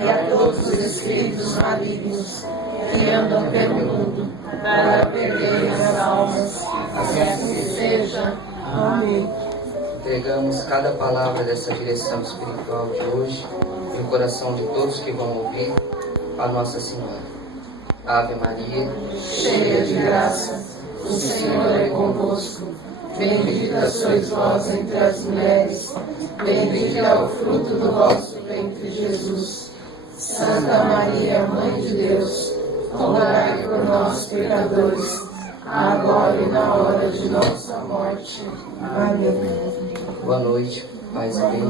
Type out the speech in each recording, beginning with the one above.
e a todos os espíritos malignos que andam pelo mundo para perderem as almas. Assim seja. Amém. Entregamos cada palavra dessa direção espiritual de hoje no coração de todos que vão ouvir a Nossa Senhora. Ave Maria, cheia de graça, o Senhor é convosco. Bendita sois vós entre as mulheres, bendito é o fruto do vosso ventre, Jesus. Santa Maria, Mãe de Deus, rogai por nós, pecadores, agora e na hora de nossa morte. Amém. boa noite, paz e bem.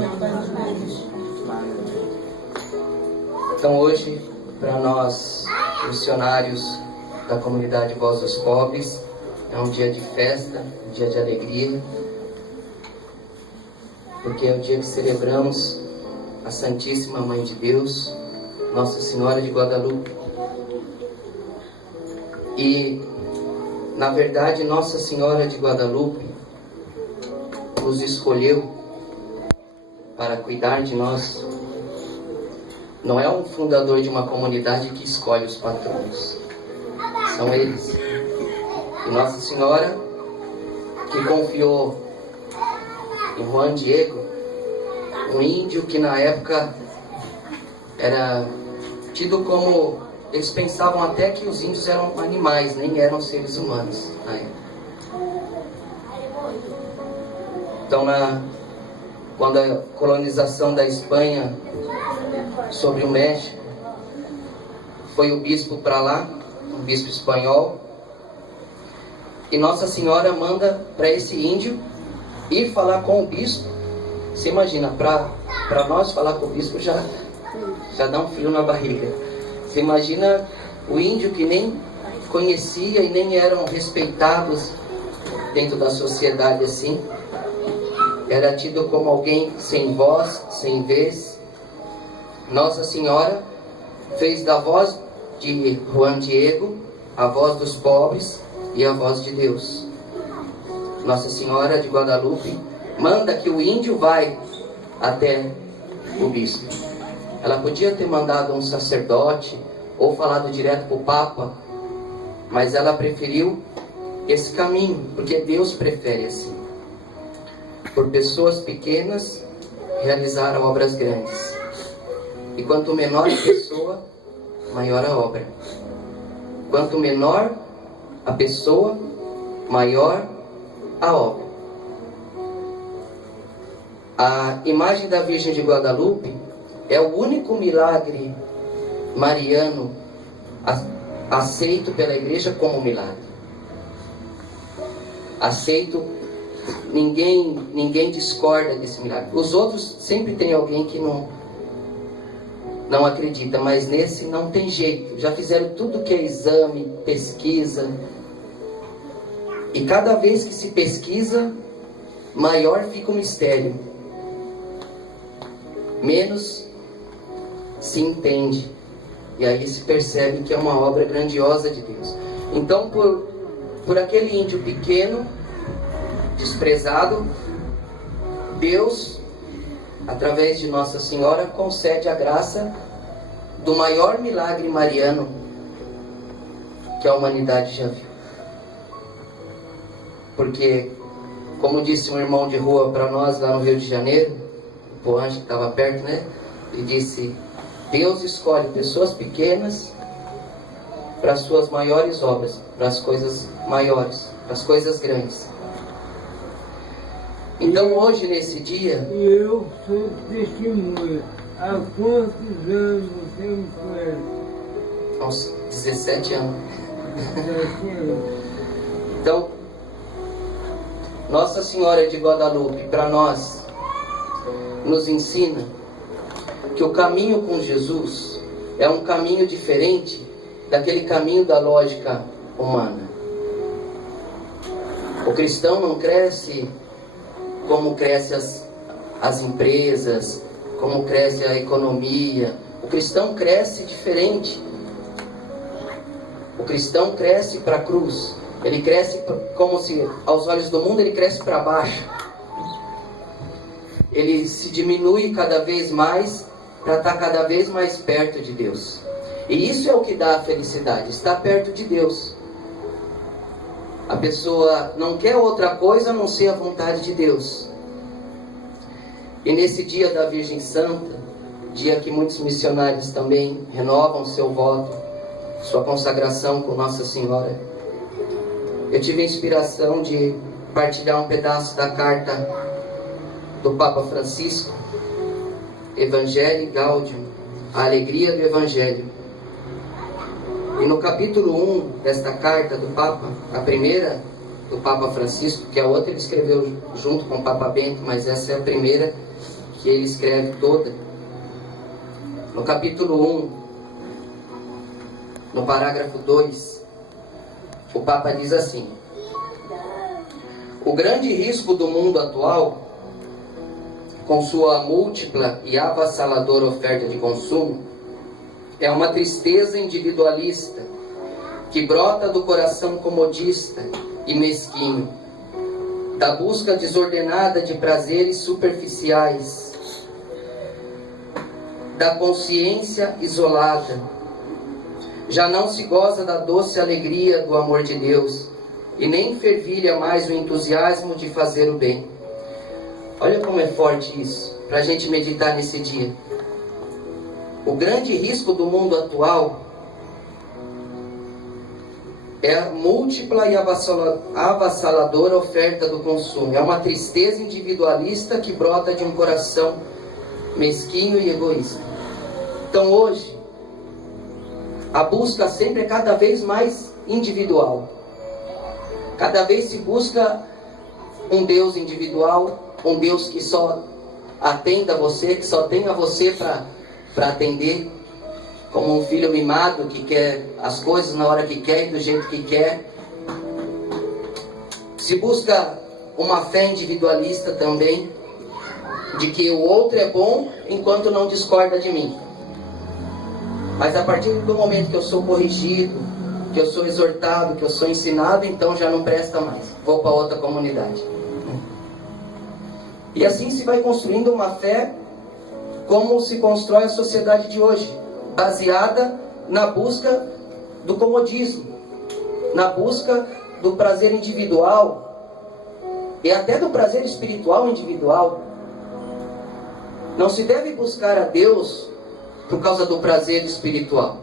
Então hoje, para nós, missionários da comunidade Voz dos Pobres, é um dia de festa, um dia de alegria, porque é o dia que celebramos a Santíssima Mãe de Deus, Nossa Senhora de Guadalupe. E, na verdade, Nossa Senhora de Guadalupe nos escolheu para cuidar de nós. Não é um fundador de uma comunidade que escolhe os patrões, são eles. E Nossa Senhora, que confiou em Juan Diego, um índio que na época era tido como... Eles pensavam até que os índios eram animais, nem eram seres humanos na época. Então, quando a colonização da Espanha sobre o México, foi o bispo para lá, um bispo espanhol, e Nossa Senhora manda para esse índio ir falar com o bispo. Você imagina, para nós falar com o bispo já dá um frio na barriga. Você imagina o índio que nem conhecia e nem eram respeitados dentro da sociedade assim. Era tido como alguém sem voz, sem vez. Nossa Senhora fez da voz de Juan Diego a voz dos pobres e a voz de Deus. Nossa Senhora de Guadalupe manda que o índio vai até o bispo. Ela podia ter mandado um sacerdote ou falado direto para o Papa, mas ela preferiu esse caminho, porque Deus prefere assim. Por pessoas pequenas realizar obras grandes. E quanto menor a pessoa, maior a obra. Quanto menor a pessoa, maior a obra. A imagem da Virgem de Guadalupe é o único milagre mariano aceito pela igreja como milagre. Aceito, ninguém discorda desse milagre. Os outros sempre tem alguém que não acredita, mas nesse não tem jeito. Já fizeram tudo que é exame, pesquisa. E cada vez que se pesquisa, maior fica o mistério. Menos se entende. E aí se percebe que é uma obra grandiosa de Deus. Então, por aquele índio pequeno, desprezado, Deus, através de Nossa Senhora, concede a graça do maior milagre mariano que a humanidade já viu. Porque, como disse um irmão de rua para nós lá no Rio de Janeiro, o Poange que estava perto, né? Ele disse: Deus escolhe pessoas pequenas para as suas maiores obras, para as coisas maiores, para as coisas grandes. Então hoje, nesse dia... Eu sou testemunha. Há quantos anos você me conhece? Há uns 17 anos. 17 anos. Então, Nossa Senhora de Guadalupe, para nós, nos ensina que o caminho com Jesus é um caminho diferente daquele caminho da lógica humana. O cristão não cresce como crescem as empresas, como cresce a economia. O cristão cresce diferente. O cristão cresce para a cruz. Ele cresce como se, aos olhos do mundo, ele cresce para baixo. Ele se diminui cada vez mais para estar cada vez mais perto de Deus. E isso é o que dá a felicidade, estar perto de Deus. A pessoa não quer outra coisa a não ser a vontade de Deus. E nesse dia da Virgem Santa, dia que muitos missionários também renovam seu voto, sua consagração com Nossa Senhora, eu tive a inspiração de partilhar um pedaço da carta do Papa Francisco, Evangelii Gaudium, a alegria do Evangelho. E no capítulo 1 desta carta do Papa, a primeira do Papa Francisco, que a outra ele escreveu junto com o Papa Bento, mas essa é a primeira que ele escreve toda. No capítulo 1, no parágrafo 2, o Papa diz assim: o grande risco do mundo atual, com sua múltipla e avassaladora oferta de consumo, é uma tristeza individualista que brota do coração comodista e mesquinho, da busca desordenada de prazeres superficiais, da consciência isolada. Já não se goza da doce alegria do amor de Deus e nem fervilha mais o entusiasmo de fazer o bem. Olha como é forte isso, para a gente meditar nesse dia. O grande risco do mundo atual é a múltipla e avassaladora oferta do consumo. É uma tristeza individualista que brota de um coração mesquinho e egoísta. Então hoje, a busca sempre é cada vez mais individual. Cada vez se busca um Deus individual, um Deus que só atenda você, que só tenha você para atender, como um filho mimado que quer as coisas na hora que quer e do jeito que quer. Se busca uma fé individualista também, de que o outro é bom enquanto não discorda de mim. Mas a partir do momento que eu sou corrigido, que eu sou exortado, que eu sou ensinado, então já não presta mais. Vou para outra comunidade. E assim se vai construindo uma fé como se constrói a sociedade de hoje, baseada na busca do comodismo, na busca do prazer individual e até do prazer espiritual individual. Não se deve buscar a Deus por causa do prazer espiritual.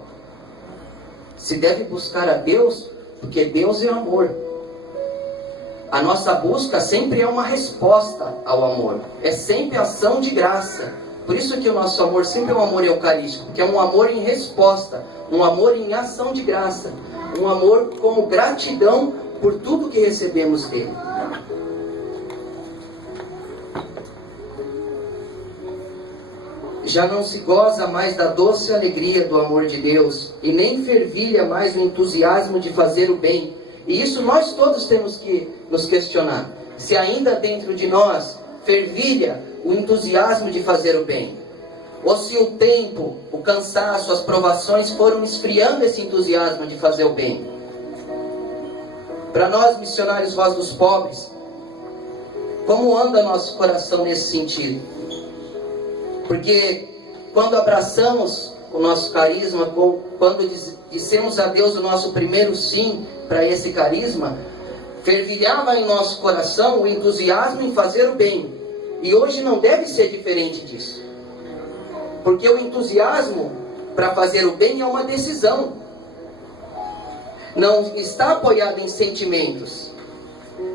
Se deve buscar a Deus porque Deus é amor. A nossa busca sempre é uma resposta ao amor. É sempre ação de graça. Por isso que o nosso amor sempre é um amor eucarístico, que é um amor em resposta, um amor em ação de graça, um amor como gratidão por tudo que recebemos dele. Já não se goza mais da doce alegria do amor de Deus, e nem fervilha mais o entusiasmo de fazer o bem. E isso nós todos temos que nos questionar. Se ainda dentro de nós fervilha o entusiasmo de fazer o bem. Ou se o tempo, o cansaço, as provações foram esfriando esse entusiasmo de fazer o bem. Para nós, missionários Voz dos Pobres, como anda nosso coração nesse sentido? Porque quando abraçamos o nosso carisma, quando dissemos a Deus o nosso primeiro sim para esse carisma, fervilhava em nosso coração o entusiasmo em fazer o bem. E hoje não deve ser diferente disso. Porque o entusiasmo para fazer o bem é uma decisão. Não está apoiado em sentimentos.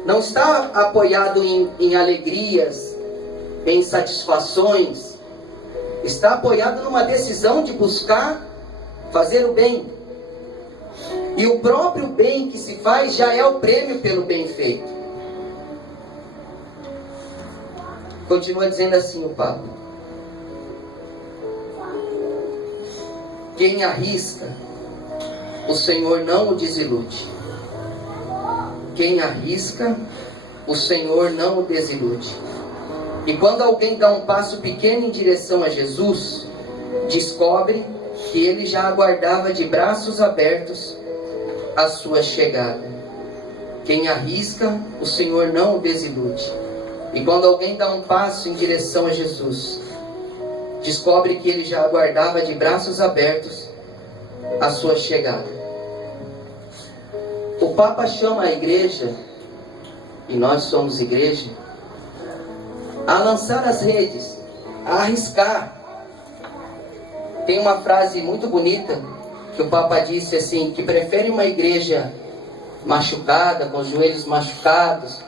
Não está apoiado em alegrias, em satisfações. Está apoiado numa decisão de buscar fazer o bem. E o próprio bem que se faz já é o prêmio pelo bem feito. Continua dizendo assim o Papa: quem arrisca, o Senhor não o desilude. Quem arrisca, o Senhor não o desilude. E quando alguém dá um passo pequeno em direção a Jesus, descobre que ele já aguardava de braços abertos a sua chegada. Quem arrisca, o Senhor não o desilude. E quando alguém dá um passo em direção a Jesus, descobre que ele já aguardava de braços abertos a sua chegada. O Papa chama a igreja, e nós somos igreja, a lançar as redes, a arriscar. Tem uma frase muito bonita que o Papa disse assim, que prefere uma igreja machucada, com os joelhos machucados,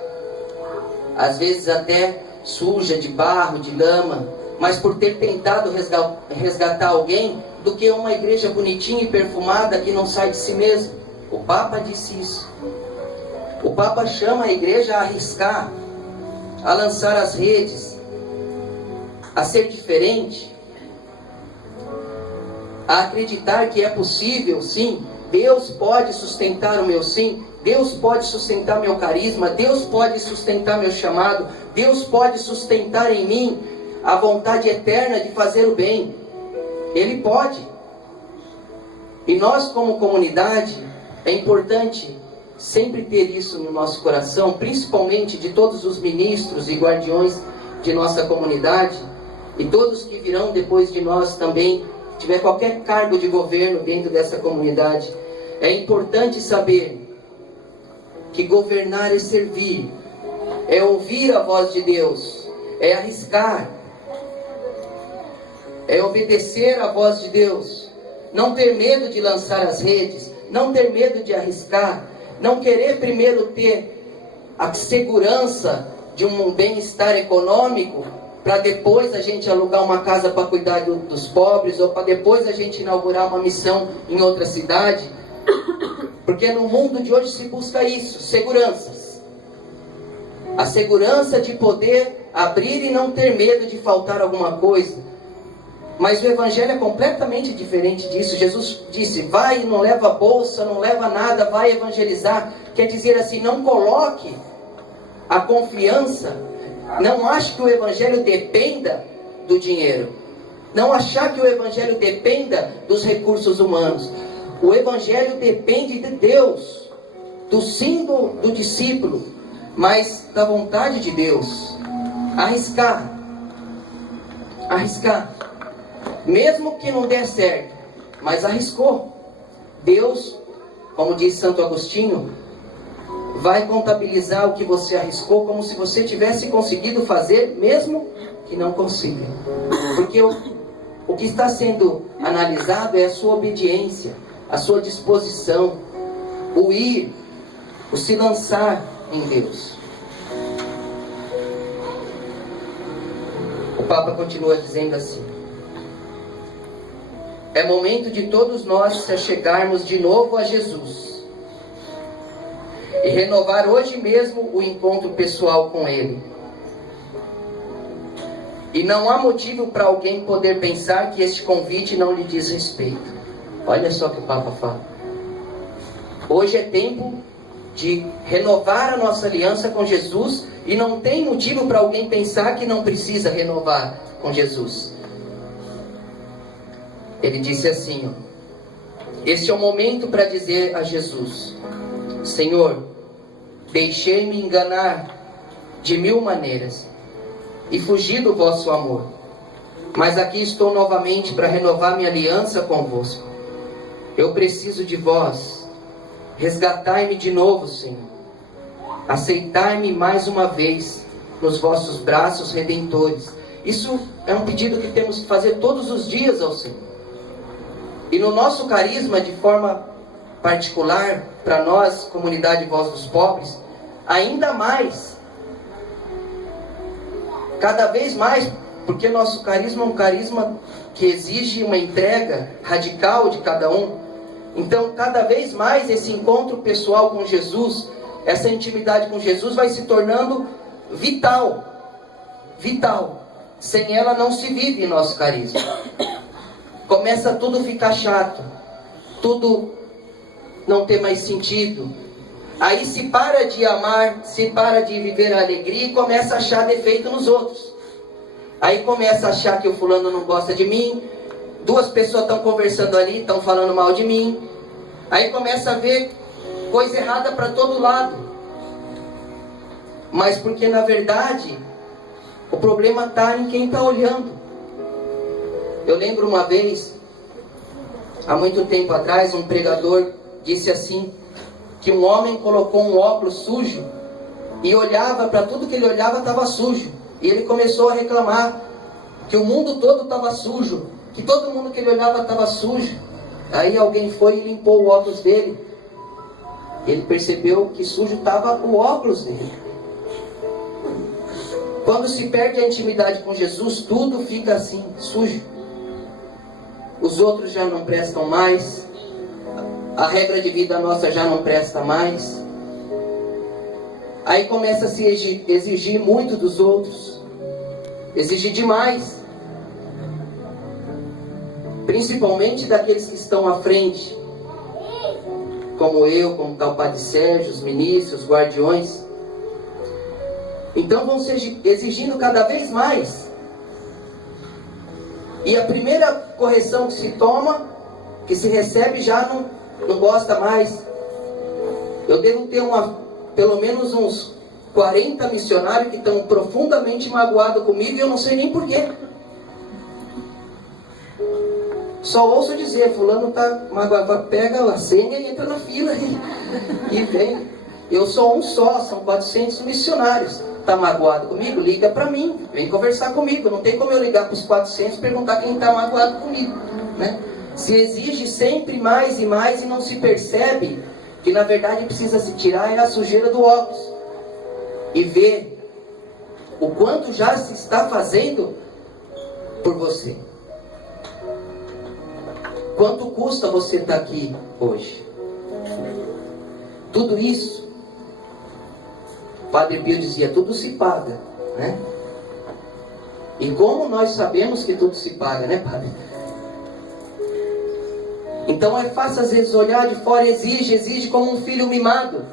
às vezes até suja de barro, de lama, mas por ter tentado resgatar alguém, do que uma igreja bonitinha e perfumada que não sai de si mesma. O Papa disse isso. O Papa chama a igreja a arriscar, a lançar as redes, a ser diferente, a acreditar que é possível, sim. Deus pode sustentar o meu sim, Deus pode sustentar meu carisma, Deus pode sustentar meu chamado, Deus pode sustentar em mim a vontade eterna de fazer o bem. Ele pode. E nós, como comunidade, é importante sempre ter isso no nosso coração, principalmente de todos os ministros e guardiões de nossa comunidade, e todos que virão depois de nós também, tiver qualquer cargo de governo dentro dessa comunidade. É importante saber que governar é servir, é ouvir a voz de Deus, é arriscar, é obedecer a voz de Deus, não ter medo de lançar as redes, não ter medo de arriscar, não querer primeiro ter a segurança de um bem-estar econômico, para depois a gente alugar uma casa para cuidar dos pobres, ou para depois a gente inaugurar uma missão em outra cidade. Porque no mundo de hoje se busca isso, seguranças. A segurança de poder abrir e não ter medo de faltar alguma coisa. Mas o Evangelho é completamente diferente disso. Jesus disse, vai e não leva bolsa, não leva nada, vai evangelizar. Quer dizer assim, não coloque a confiança, não ache que o Evangelho dependa do dinheiro. Não achar que o Evangelho dependa dos recursos humanos. O Evangelho depende de Deus, do sim do discípulo, mas da vontade de Deus. Arriscar. Arriscar. Mesmo que não der certo, mas arriscou. Deus, como diz Santo Agostinho, vai contabilizar o que você arriscou como se você tivesse conseguido fazer, mesmo que não consiga. Porque o que está sendo analisado é a sua obediência, a sua disposição, o ir, o se lançar em Deus. O Papa continua dizendo assim: é momento de todos nós se achegarmos de novo a Jesus e renovar hoje mesmo o encontro pessoal com Ele. E não há motivo para alguém poder pensar que este convite não lhe diz respeito. Olha só o que o Papa fala. Hoje é tempo de renovar a nossa aliança com Jesus, e não tem motivo para alguém pensar que não precisa renovar com Jesus. Ele disse assim, este é o momento para dizer a Jesus: Senhor, deixei-me enganar de 1000 maneiras e fugi do vosso amor, mas aqui estou novamente para renovar minha aliança convosco. Eu preciso de vós. Resgatai-me de novo, Senhor. Aceitai-me mais uma vez nos vossos braços redentores. Isso é um pedido que temos que fazer todos os dias ao Senhor. E no nosso carisma, de forma particular, para nós, comunidade Voz dos Pobres, ainda mais, cada vez mais, porque nosso carisma é um carisma que exige uma entrega radical de cada um. Então, cada vez mais esse encontro pessoal com Jesus, essa intimidade com Jesus vai se tornando vital. Vital. Sem ela não se vive em nosso carisma. Começa tudo a ficar chato, tudo não ter mais sentido. Aí se para de amar, se para de viver a alegria e começa a achar defeito nos outros. Aí começa a achar que o fulano não gosta de mim, 2 pessoas estão conversando ali, estão falando mal de mim. Aí começa a ver coisa errada para todo lado. Mas porque na verdade o problema está em quem está olhando. Eu lembro uma vez, há muito tempo atrás, um pregador disse assim, que um homem colocou um óculos sujo e olhava para tudo que ele olhava estava sujo. E ele começou a reclamar que o mundo todo estava sujo, que todo mundo que ele olhava estava sujo. Aí alguém foi e limpou o óculos dele. Ele percebeu que sujo estava o óculos dele. Quando se perde a intimidade com Jesus, tudo fica assim, sujo. Os outros já não prestam mais. A regra de vida nossa já não presta mais. Aí começa a se exigir muito dos outros. Exigir demais. Principalmente daqueles que estão à frente. Como eu, como tal Padre Sérgio, os ministros, os guardiões. Então vão se exigindo cada vez mais. E a primeira correção que se toma, que se recebe, já não gosta mais. Eu devo ter pelo menos uns 40 missionários que estão profundamente magoados comigo e eu não sei nem porquê. Só ouço dizer, fulano está magoado, pega a senha e entra na fila e vem. Eu sou um só, são 400 missionários. Está magoado comigo? Liga para mim, vem conversar comigo. Não tem como eu ligar para os 400 e perguntar quem está magoado comigo, né? Se exige sempre mais e mais e não se percebe que na verdade precisa se tirar a sujeira do óculos e ver o quanto já se está fazendo por você. Quanto custa você estar aqui hoje? Tudo isso, Padre Pio dizia, tudo se paga, né? E como nós sabemos que tudo se paga, né, Padre? Então é fácil às vezes olhar de fora, exige como um filho mimado,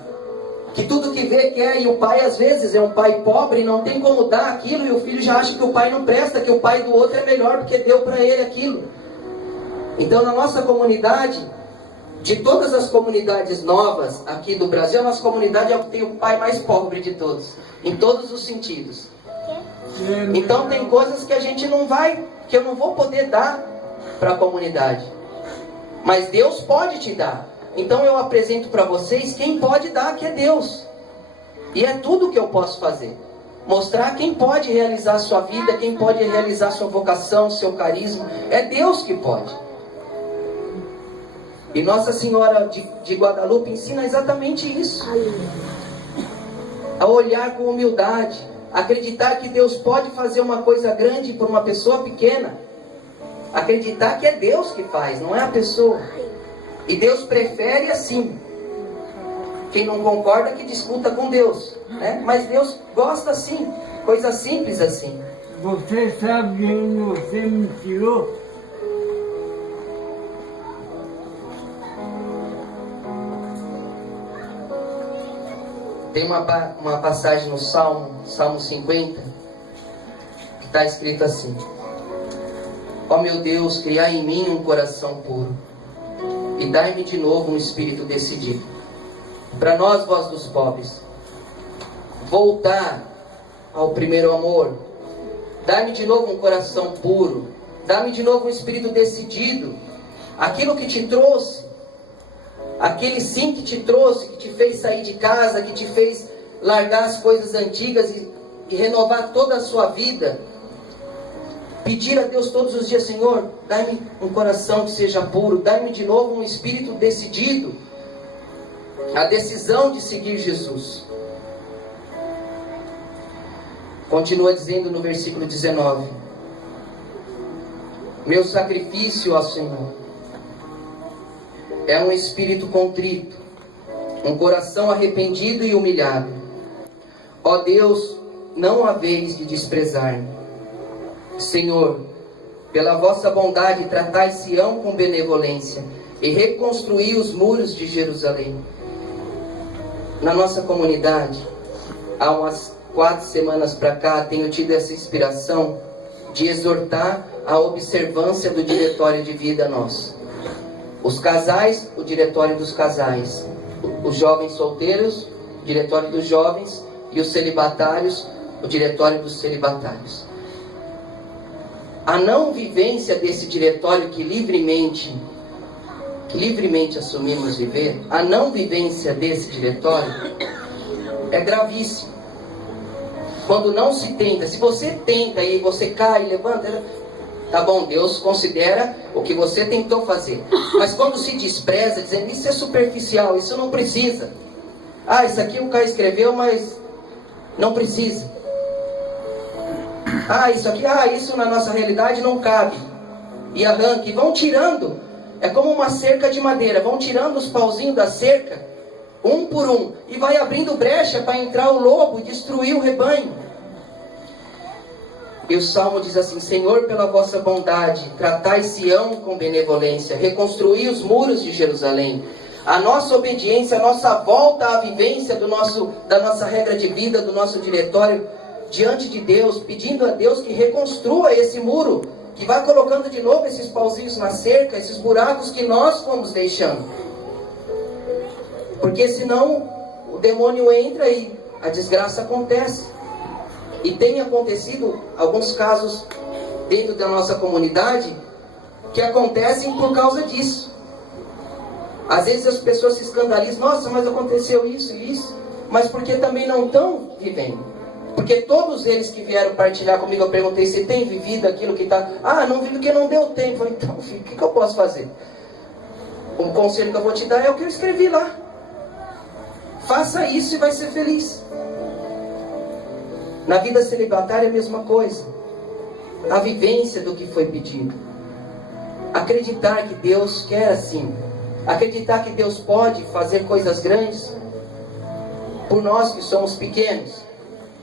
que tudo que vê quer, e o pai às vezes é um pai pobre e não tem como dar aquilo, e o filho já acha que o pai não presta, que o pai do outro é melhor porque deu para ele aquilo. Então na nossa comunidade, de todas as comunidades novas aqui do Brasil, a nossa comunidade é a que tem o pai mais pobre de todos, em todos os sentidos. Então tem coisas que a gente não vai, que eu não vou poder dar para a comunidade. Mas Deus pode te dar. Então eu apresento para vocês quem pode dar, que é Deus. E é tudo que eu posso fazer. Mostrar quem pode realizar a sua vida, quem pode realizar a sua vocação, seu carisma. É Deus que pode. E Nossa Senhora de Guadalupe ensina exatamente isso. A olhar com humildade. Acreditar que Deus pode fazer uma coisa grande por uma pessoa pequena. Acreditar que é Deus que faz, não é a pessoa. E Deus prefere assim. Quem não concorda que discuta com Deus, né? Mas Deus gosta assim, coisa simples assim. Você sabe onde você me tirou? Tem uma passagem no Salmo 50, que está escrito assim: ó meu Deus, criai em mim um coração puro, e dai-me de novo um espírito decidido. Para nós, voz dos pobres, voltar ao primeiro amor. Dá-me de novo um coração puro. Dá-me de novo um espírito decidido. Aquilo que te trouxe, aquele sim que te trouxe, que te fez sair de casa, que te fez largar as coisas antigas e renovar toda a sua vida. Pedir a Deus todos os dias: Senhor, dai-me um coração que seja puro. Dai-me de novo um espírito decidido. A decisão de seguir Jesus. Continua dizendo no versículo 19: meu sacrifício ao Senhor é um espírito contrito, um coração arrependido e humilhado. Ó Deus, não haveis de desprezar-me. Senhor, pela vossa bondade, tratai Sião com benevolência e reconstruí os muros de Jerusalém. Na nossa comunidade, há umas 4 semanas para cá, tenho tido essa inspiração de exortar a observância do diretório de vida nosso. Os casais, o diretório dos casais. Os jovens solteiros, o diretório dos jovens. E os celibatários, o diretório dos celibatários. A não vivência desse diretório que livremente assumimos viver, a não vivência desse diretório é gravíssima. Quando não se tenta, se você tenta e você cai, levanta, tá bom, Deus considera o que você tentou fazer. Mas quando se despreza, dizendo isso é superficial, isso não precisa. Ah, isso aqui o cara escreveu, mas não precisa. Ah, isso aqui, isso na nossa realidade não cabe. E arranca, e vão tirando. É como uma cerca de madeira, vão tirando os pauzinhos da cerca, um por um, e vai abrindo brecha para entrar o lobo e destruir o rebanho. E o Salmo diz assim: Senhor, pela vossa bondade, tratai Sião com benevolência, reconstruí os muros de Jerusalém. A nossa obediência, a nossa volta à vivência da nossa regra de vida, do nosso diretório, diante de Deus, pedindo a Deus que reconstrua esse muro, que vai colocando de novo esses pauzinhos na cerca, esses buracos que nós fomos deixando. Porque senão o demônio entra e a desgraça acontece. E tem acontecido alguns casos dentro da nossa comunidade que acontecem por causa disso. Às vezes as pessoas se escandalizam: nossa, mas aconteceu isso e isso. Mas porque também não estão vivendo. Porque todos eles que vieram partilhar comigo, eu perguntei: você tem vivido aquilo que está... não vivo porque não deu tempo. Então, filho, o que eu posso fazer? Um conselho que eu vou te dar é o que eu escrevi lá. Faça isso e vai ser feliz. Na vida celibatária é a mesma coisa. A vivência do que foi pedido. Acreditar que Deus quer assim. Acreditar que Deus pode fazer coisas grandes por nós que somos pequenos.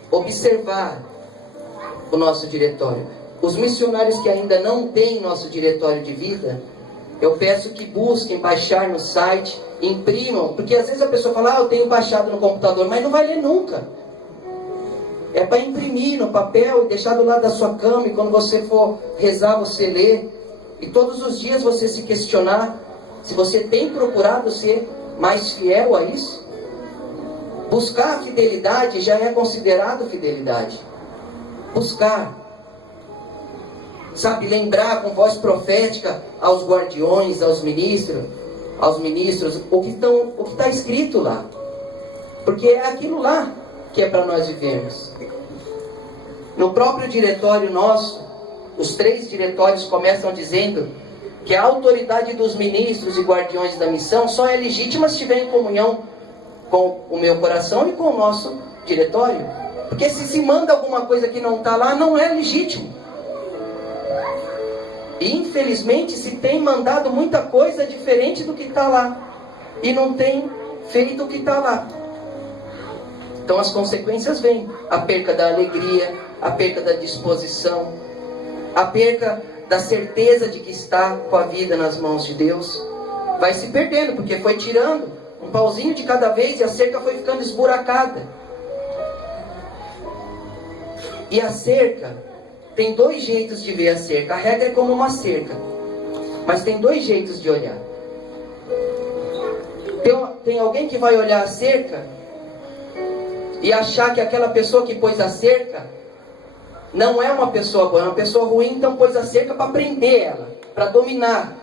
Observar o nosso diretório. Os missionários que ainda não têm nosso diretório de vida, eu peço que busquem baixar no site, imprimam, porque às vezes a pessoa fala: eu tenho baixado no computador, mas não vai ler nunca. É para imprimir no papel e deixar do lado da sua cama, e quando você for rezar, você lê. E todos os dias você se questionar se você tem procurado ser mais fiel a isso. Buscar a fidelidade já é considerado fidelidade. Buscar. Sabe, lembrar com voz profética aos guardiões, aos ministros, o que está escrito lá. Porque é aquilo lá que é para nós vivermos. No próprio diretório nosso, os 3 diretórios começam dizendo que a autoridade dos ministros e guardiões da missão só é legítima se estiver em comunhão com o meu coração e com o nosso diretório. Porque se manda alguma coisa que não está lá, não é legítimo. E infelizmente se tem mandado muita coisa diferente do que está lá, e não tem feito o que está lá. Então as consequências vêm: a perca da alegria, a perca da disposição, a perca da certeza de que está com a vida nas mãos de Deus. Vai se perdendo, porque foi tirando um pauzinho de cada vez e a cerca foi ficando esburacada. E a cerca, tem 2 jeitos de ver a cerca. A regra é como uma cerca, mas tem 2 jeitos de olhar. Tem alguém que vai olhar a cerca e achar que aquela pessoa que pôs a cerca não é uma pessoa boa, é uma pessoa ruim, então pôs a cerca para prender ela, para dominar,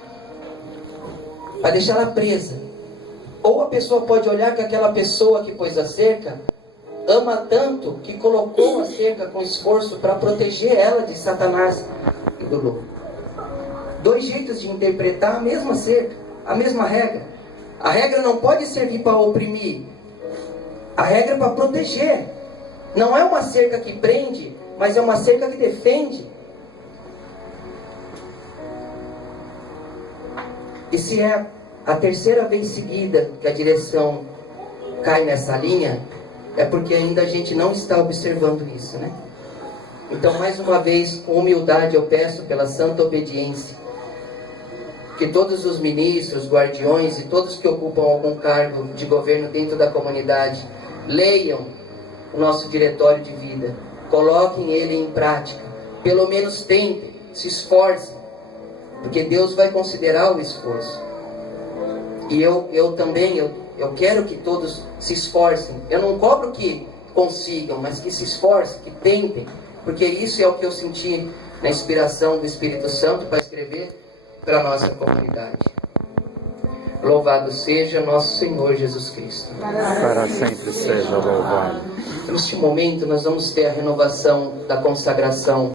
para deixar ela presa. Ou a pessoa pode olhar que aquela pessoa que pôs a cerca ama tanto que colocou a cerca com esforço para proteger ela de Satanás e do lobo. 2 jeitos de interpretar a mesma cerca, a mesma regra. A regra não pode servir para oprimir, a regra é para proteger. Não é uma cerca que prende, mas é uma cerca que defende. E se é a 3ª vez seguida que a direção cai nessa linha, é porque ainda a gente não está observando isso, né? Então, mais uma vez, com humildade, eu peço pela santa obediência, que todos os ministros, guardiões e todos que ocupam algum cargo de governo dentro da comunidade leiam o nosso diretório de vida, coloquem ele em prática, pelo menos tentem, se esforcem, porque Deus vai considerar o esforço. E eu também quero que todos se esforcem. Eu não cobro que consigam, mas que se esforcem, que tentem, porque isso é o que eu senti na inspiração do Espírito Santo para escrever para a nossa comunidade. Louvado seja nosso Senhor Jesus Cristo. Para sempre seja louvado. Neste momento nós vamos ter a renovação da consagração